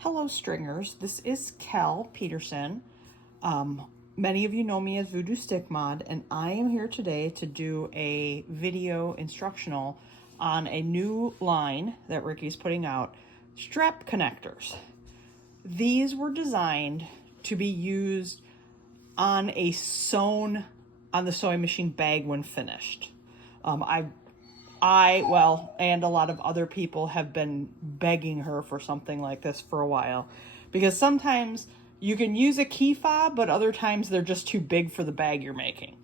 Hello stringers, this is Kel Peterson. Many of you know me as Voodoo Stick Mod, and I am here today to do a video instructional on a new line that Ricky's putting out, strap connectors. These were designed to be used on a sewn on the sewing machine bag when finished. And a lot of other people have been begging her for something like this for a while, because sometimes you can use a key fob, but other times they're just too big for the bag you're making.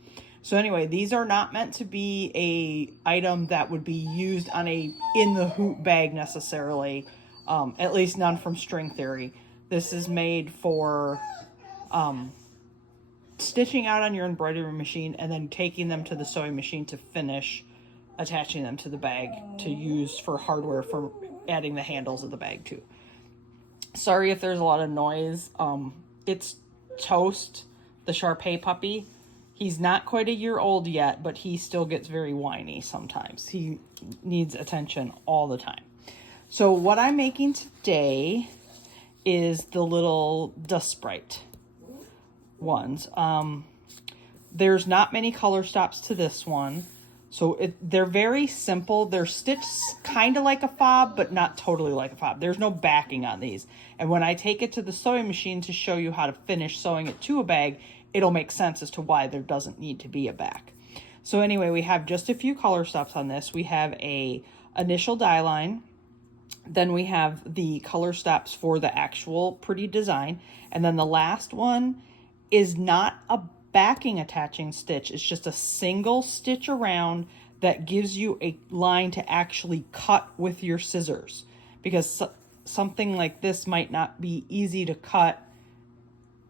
So anyway, these are not meant to be a item that would be used on a in the hoop bag necessarily, at least none from String Theory. This is made for stitching out on your embroidery machine and then taking them to the sewing machine to finish attaching them to the bag to use for hardware for adding the handles of the bag too. Sorry if there's a lot of noise. It's Toast, the Shar-Pei puppy. He's not quite a year old yet, but he still gets very whiny sometimes. He needs attention all the time. So what I'm making today is the little dust sprite ones. There's not many color stops to this one. So they're very simple. They're stitched kind of like a fob, but not totally like a fob. There's no backing on these. And when I take it to the sewing machine to show you how to finish sewing it to a bag, it'll make sense as to why there doesn't need to be a back. So anyway, we have just a few color stops on this. We have a initial die line. Then we have the color stops for the actual pretty design. And then the last one is not a backing attaching stitch. It's just a single stitch around that gives you a line to actually cut with your scissors, because something like this might not be easy to cut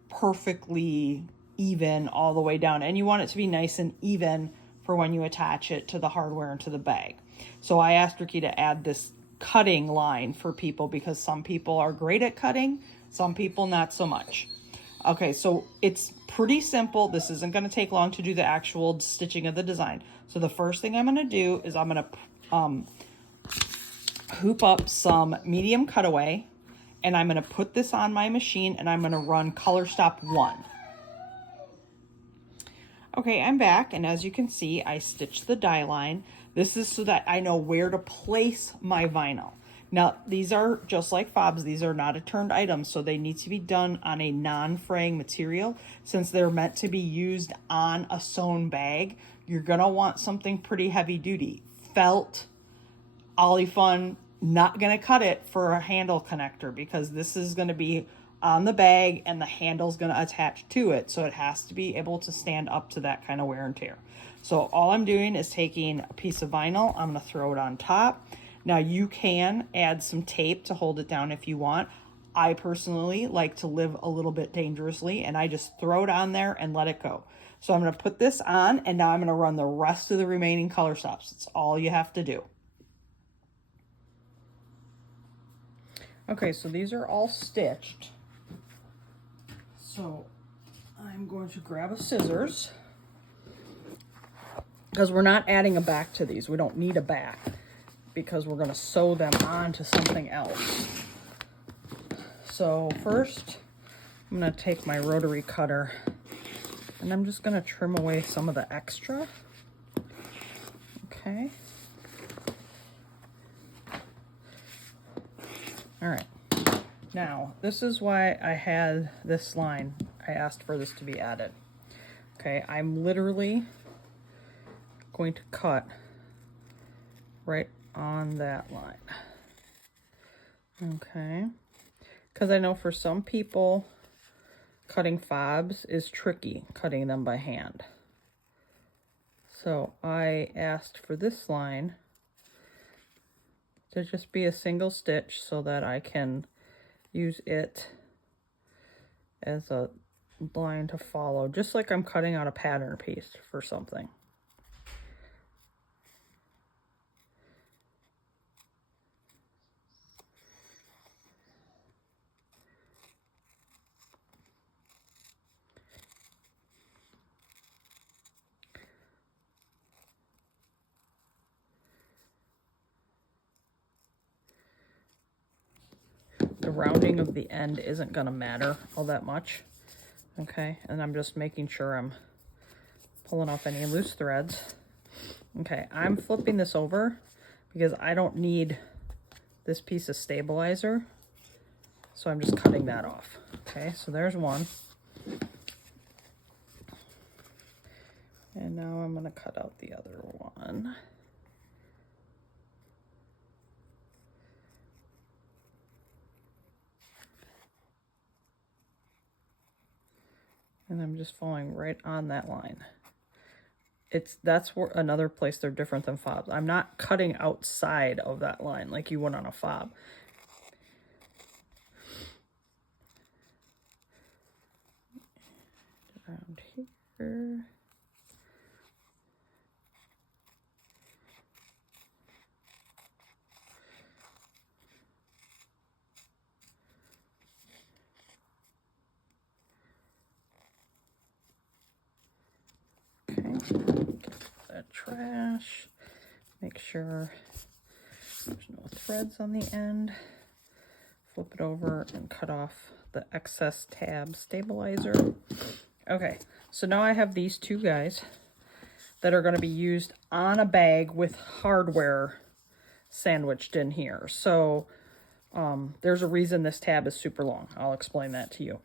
perfectly even all the way down, and you want it to be nice and even for when you attach it to the hardware and to the bag. So I asked Ricky to add this cutting line for people, because some people are great at cutting, some people not so much. Okay, so it's pretty simple. This isn't going to take long to do the actual stitching of the design. So the first thing I'm going to do is I'm going to hoop up some medium cutaway, and I'm going to put this on my machine, and I'm going to run color stop 1. Okay, I'm back, and as you can see, I stitched the die line. This is so that I know where to place my vinyl. Now, these are just like fobs. These are not a turned item, so they need to be done on a non-fraying material. Since they're meant to be used on a sewn bag, you're gonna want something pretty heavy duty. Felt, Olifun, not gonna cut it for a handle connector, because this is gonna be on the bag and the handle's gonna attach to it. So it has to be able to stand up to that kind of wear and tear. So all I'm doing is taking a piece of vinyl, I'm gonna throw it on top. Now you can add some tape to hold it down if you want. I personally like to live a little bit dangerously, and I just throw it on there and let it go. So I'm going to put this on, and now I'm going to run the rest of the remaining color stops. It's all you have to do. Okay, so these are all stitched. So I'm going to grab a scissors, because we're not adding a back to these. We don't need a back, because we're going to sew them onto something else. So first, I'm going to take my rotary cutter, and I'm just going to trim away some of the extra. Okay. All right. Now, this is why I had this line. I asked for this to be added. Okay, I'm literally going to cut right on that line. Okay, because I know for some people cutting fobs is tricky, cutting them by hand. So I asked for this line to just be a single stitch so that I can use it as a line to follow, just like I'm cutting out a pattern piece for something. The rounding of the end isn't gonna matter all that much. Okay, and I'm just making sure I'm pulling off any loose threads. Okay, I'm flipping this over because I don't need this piece of stabilizer. So I'm just cutting that off. Okay, so there's one. And now I'm gonna cut out the other one. And I'm just following right on that line. That's where another place they're different than fobs. I'm not cutting outside of that line like you would on a fob. Around here. Okay, get that trash. Make sure there's no threads on the end. Flip it over and cut off the excess tab stabilizer. Okay, so now I have these two guys that are going to be used on a bag with hardware sandwiched in here. So there's a reason this tab is super long. I'll explain that to you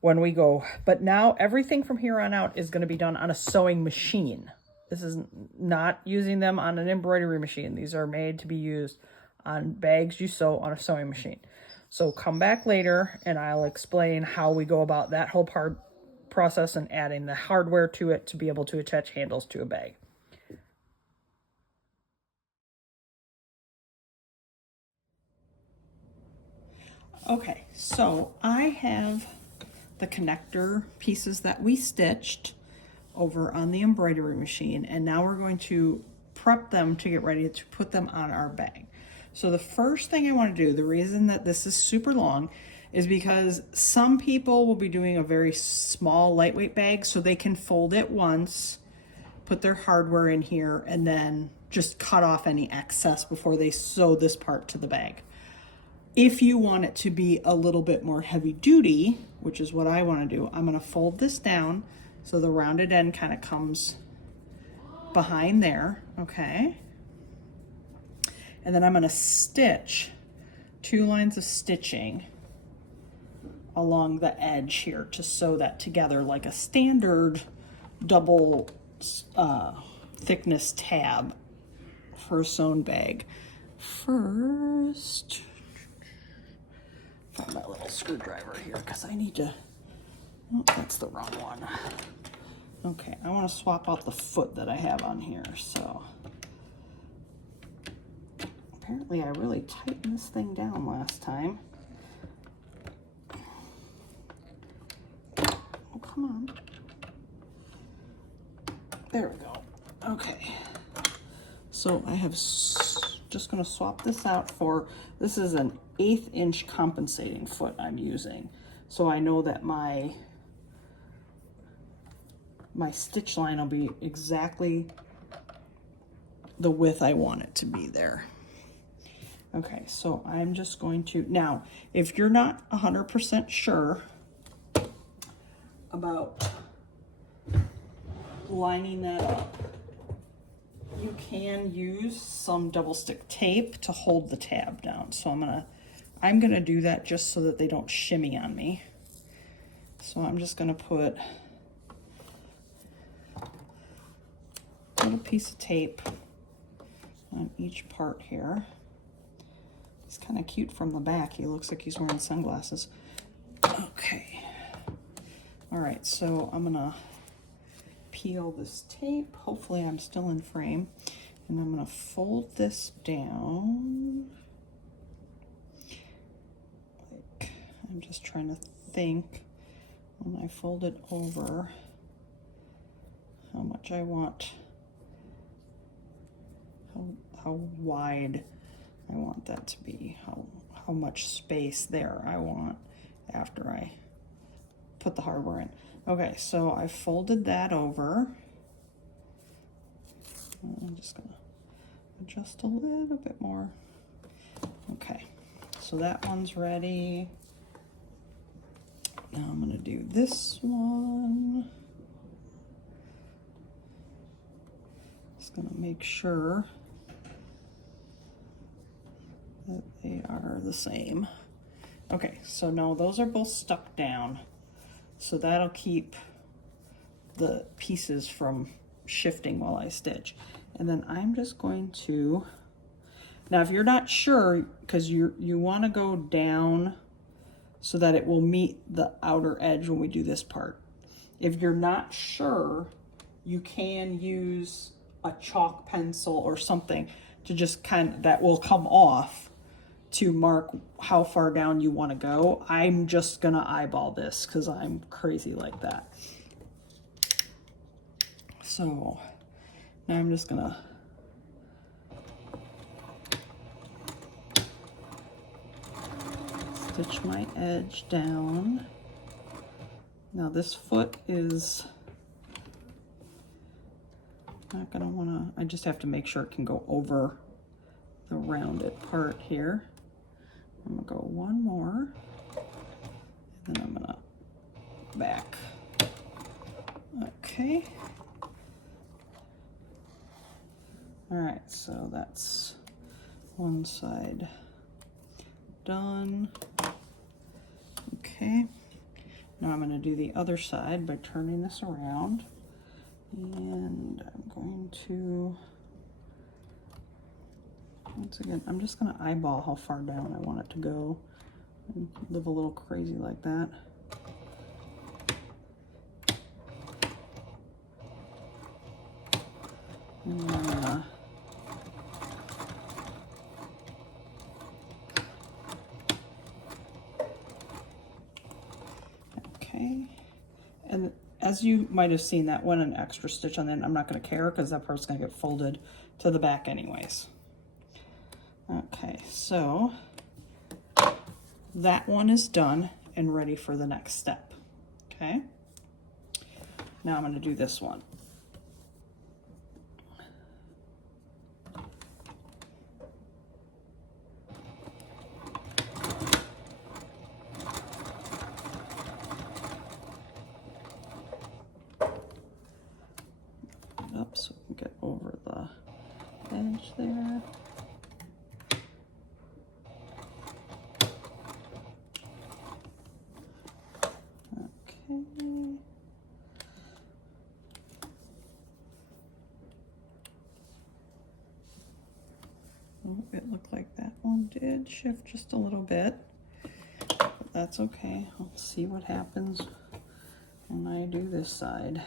when we go. But now everything from here on out is going to be done on a sewing machine. This is not using them on an embroidery machine. These are made to be used on bags you sew on a sewing machine. So come back later and I'll explain how we go about that whole process and adding the hardware to it to be able to attach handles to a bag. Okay, so I have the connector pieces that we stitched over on the embroidery machine, and now we're going to prep them to get ready to put them on our bag. So the first thing I want to do, the reason that this is super long, is because some people will be doing a very small lightweight bag so they can fold it once, put their hardware in here, and then just cut off any excess before they sew this part to the bag. If you want it to be a little bit more heavy duty, which is what I want to do, I'm going to fold this down so the rounded end kind of comes behind there, okay? And then I'm going to stitch 2 lines of stitching along the edge here to sew that together like a standard double thickness tab for a sewn bag. First, find my little screwdriver here because I need to, oh, that's the wrong one. Okay, I want to swap out the foot that I have on here, so apparently I really tightened this thing down last time. Oh, come on. There we go. Okay, so I have just going to swap this out for, this is an 1/8 inch compensating foot I'm using. So I know that my stitch line will be exactly the width I want it to be there. Okay, so I'm just going to, now, if you're not 100% sure about lining that up, you can use some double stick tape to hold the tab down. So I'm gonna do that just so that they don't shimmy on me. So I'm just gonna put a little piece of tape on each part here. He's kind of cute from the back. He looks like he's wearing sunglasses. Okay. All right, so I'm gonna peel this tape. Hopefully I'm still in frame. And I'm gonna fold this down. Like, I'm just trying to think when I fold it over how much I want, how wide I want that to be, how much space there I want after I put the hardware in. Okay, so I folded that over. I'm just gonna adjust a little bit more. Okay, so that one's ready. Now I'm gonna do this one. Just gonna make sure that they are the same. Okay, so no, those are both stuck down. So that'll keep the pieces from shifting while I stitch. And then I'm just going to, now if you're not sure, because you want to go down so that it will meet the outer edge when we do this part. If you're not sure, you can use a chalk pencil or something to just that will come off to mark how far down you want to go. I'm just gonna eyeball this because I'm crazy like that. So now I'm just gonna stitch my edge down. Now this foot is not gonna wanna, I just have to make sure it can go over the rounded part here. I'm gonna go one more, and then I'm gonna back. Okay. All right, so that's one side done. Okay, now I'm gonna do the other side by turning this around, and I'm going to, once again, I'm just gonna eyeball how far down I want it to go and live a little crazy like that. And then I'm gonna okay, and as you might have seen, that went an extra stitch on that. I'm not going to care because that part's going to get folded to the back anyways. Okay, so that one is done and ready for the next step. Okay, now I'm going to do this one. Up so we can get over the edge there. Okay. Oh, it looked like that one did shift just a little bit, but that's okay. I'll see what happens when I do this side.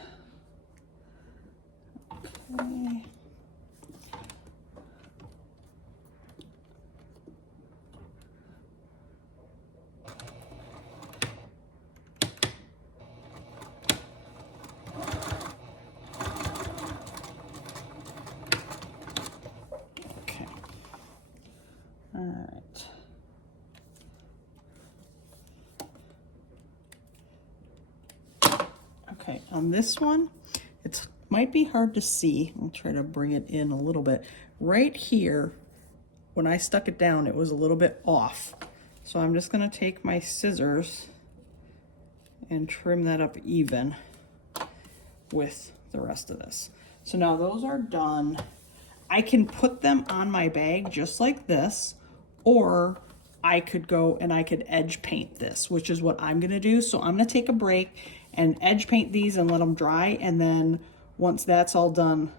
Okay. Okay. All right. Okay, on this one, it's might be hard to see. I'll try to bring it in a little bit. Right here, when I stuck it down, it was a little bit off. So I'm just gonna take my scissors and trim that up even with the rest of this. So now those are done. I can put them on my bag just like this, or I could go and I could edge paint this, which is what I'm gonna do. So I'm gonna take a break and edge paint these and let them dry, and then once that's all done,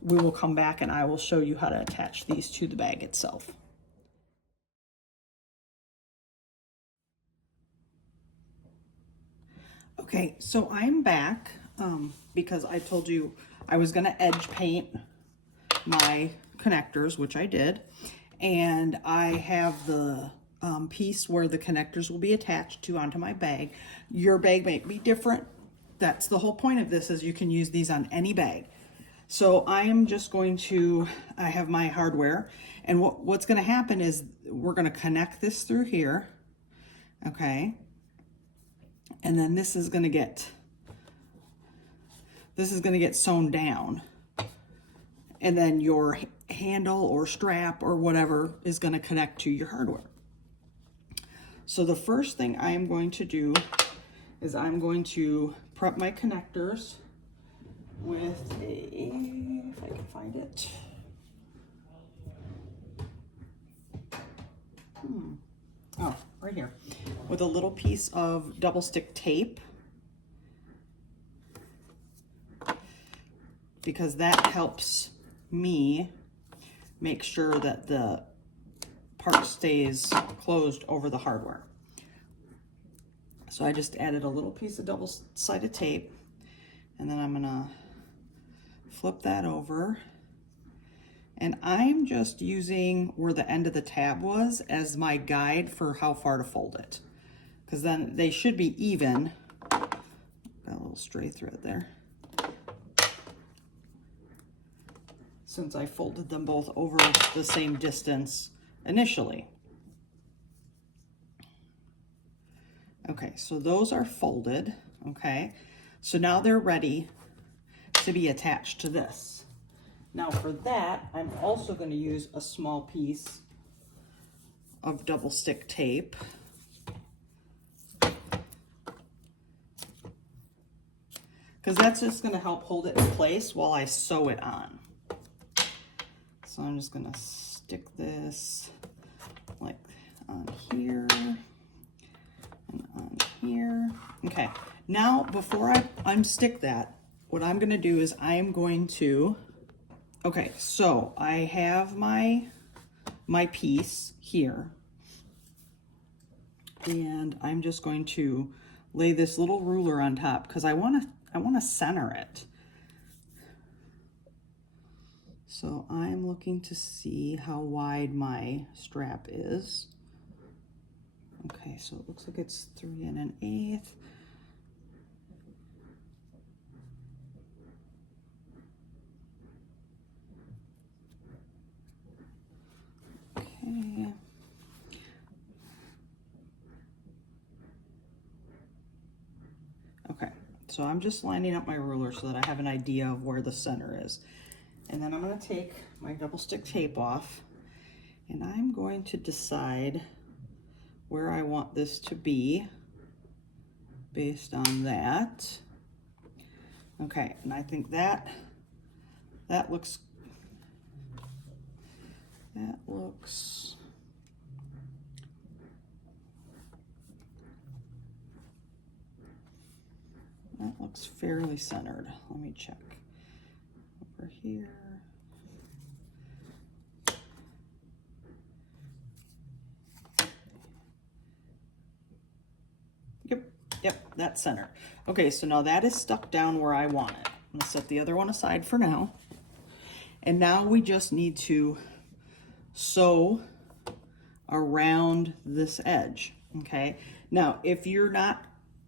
we will come back and I will show you how to attach these to the bag itself. Okay, so I'm back because I told you I was gonna edge paint my connectors, which I did, and I have the piece where the connectors will be attached to onto my bag. Your bag may be different. That's the whole point of this, is you can use these on any bag. So I am just going to, I have my hardware, and what's going to happen is we're going to connect this through here, okay? And then this is going to get sewn down. And then your handle or strap or whatever is going to connect to your hardware. So the first thing I am going to do is I'm going to prep my connectors with a, if I can find it. Oh, right here. With a little piece of double stick tape, because that helps me make sure that the part stays closed over the hardware. So I just added a little piece of double-sided tape, and then I'm gonna flip that over. And I'm just using where the end of the tab was as my guide for how far to fold it, because then they should be even. Got a little stray thread there, since I folded them both over the same distance initially. Okay, so those are folded, okay? So now they're ready to be attached to this. Now for that, I'm also going to use a small piece of double stick tape. Because that's just going to help hold it in place while I sew it on. So I'm just going to stick this like on here and on here. Okay, now before I unstick that, what I'm going to do is I'm going to, okay, so I have my piece here, and I'm just going to lay this little ruler on top because I want to center it. So I'm looking to see how wide my strap is. Okay, so it looks like it's 3 1/8. Okay. Okay, so I'm just lining up my ruler so that I have an idea of where the center is. And then I'm going to take my double stick tape off, and I'm going to decide where I want this to be based on that. Okay, and I think that looks fairly centered. Let me check over here. Yep, that's center. Okay, so now that is stuck down where I want it. I'm gonna set the other one aside for now. And now we just need to sew around this edge, okay? Now, if you're not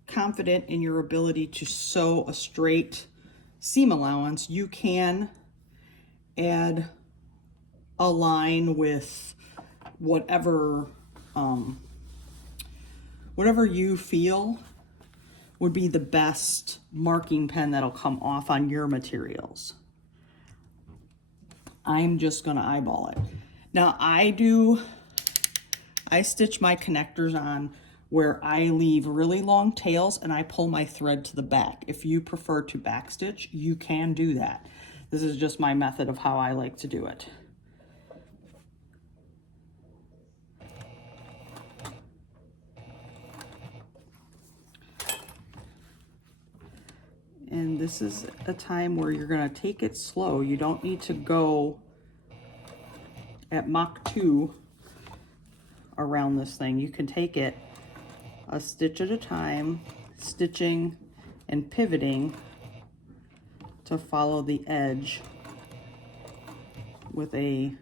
confident in your ability to sew a straight seam allowance, you can add a line with whatever you feel would be the best marking pen that'll come off on your materials. I'm just gonna eyeball it. Now I stitch my connectors on where I leave really long tails and I pull my thread to the back. If you prefer to backstitch, you can do that. This is just my method of how I like to do it. And this is a time where you're gonna take it slow. You don't need to go at Mach 2 around this thing. You can take it a stitch at a time, stitching and pivoting to follow the edge with a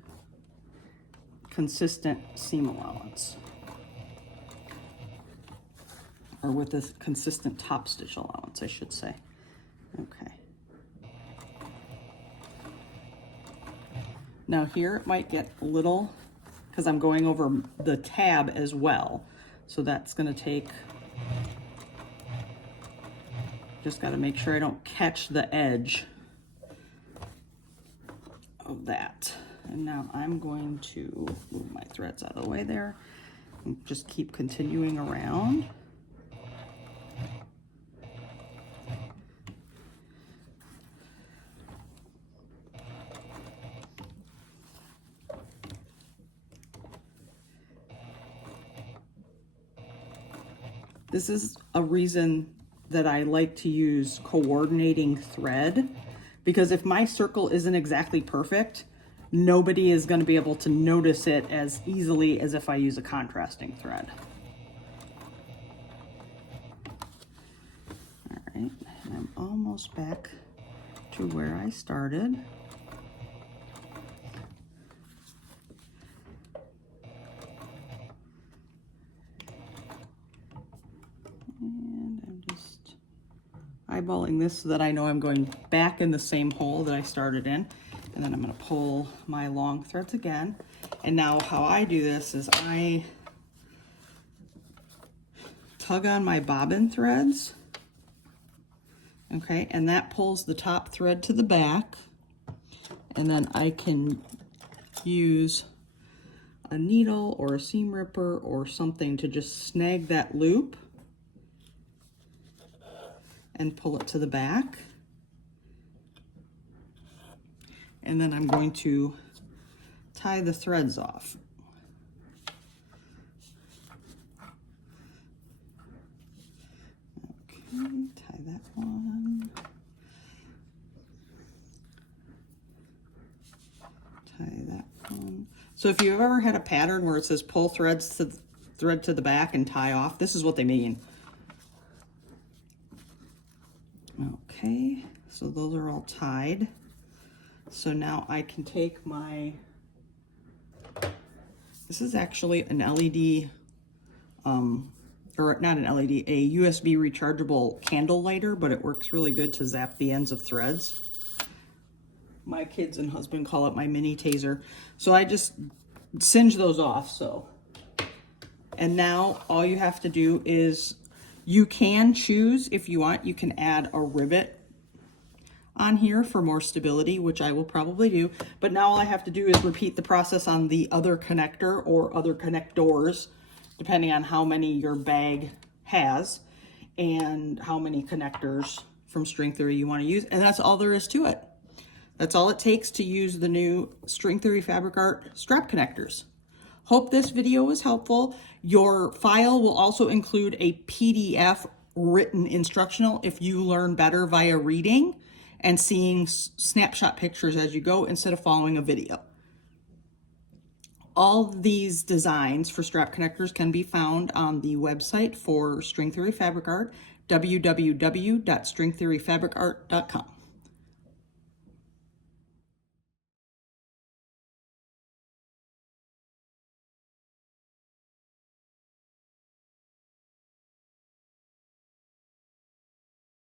consistent seam allowance, or with a consistent top stitch allowance, I should say. Okay. Now here it might get a little, because I'm going over the tab as well. So that's gonna take, just gotta make sure I don't catch the edge of that. And now I'm going to move my threads out of the way there. And just keep continuing around. This is a reason that I like to use coordinating thread, because if my circle isn't exactly perfect, nobody is going to be able to notice it as easily as if I use a contrasting thread. All right, and I'm almost back to where I started. And I'm just eyeballing this so that I know I'm going back in the same hole that I started in. And then I'm going to pull my long threads again. And now how I do this is I tug on my bobbin threads. Okay, and that pulls the top thread to the back. And then I can use a needle or a seam ripper or something to just snag that loop and pull it to the back. And then I'm going to tie the threads off. Okay, tie that one. Tie that one. So if you've ever had a pattern where it says pull threads to thread to the back and tie off, this is what they mean. Okay, so those are all tied. So now I can take my, this is actually an LED, or not an LED, a USB rechargeable candle lighter, but it works really good to zap the ends of threads. My kids and husband call it my mini taser. So I just singe those off, so. And now all you have to do is, you can choose, if you want, you can add a rivet on here for more stability, which I will probably do. But now all I have to do is repeat the process on the other connector or other connectors, depending on how many your bag has and how many connectors from String Theory you want to use. And that's all there is to it. That's all it takes to use the new String Theory Fabric Art strap connectors. Hope this video was helpful. Your file will also include a PDF written instructional if you learn better via reading and seeing snapshot pictures as you go instead of following a video. All these designs for strap connectors can be found on the website for String Theory Fabric Art, www.stringtheoryfabricart.com.